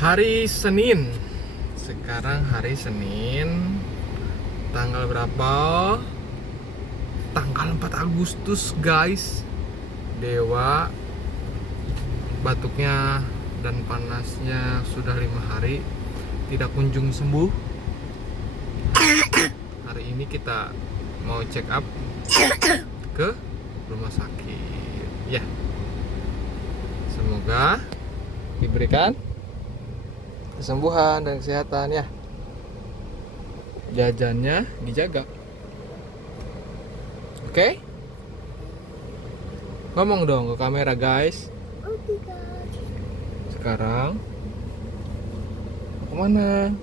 Hari Senin. Sekarang hari Senin. Tanggal berapa? Tanggal 4 Agustus, guys. Dewa batuknya dan panasnya sudah 5 hari tidak kunjung sembuh. Hari ini kita mau check up ke rumah sakit. Ya. Semoga diberikan kesembuhan dan kesehatan ya. Jajannya dijaga. Oke? Ngomong dong ke kamera, guys. Oke, guys. Sekarang kemana?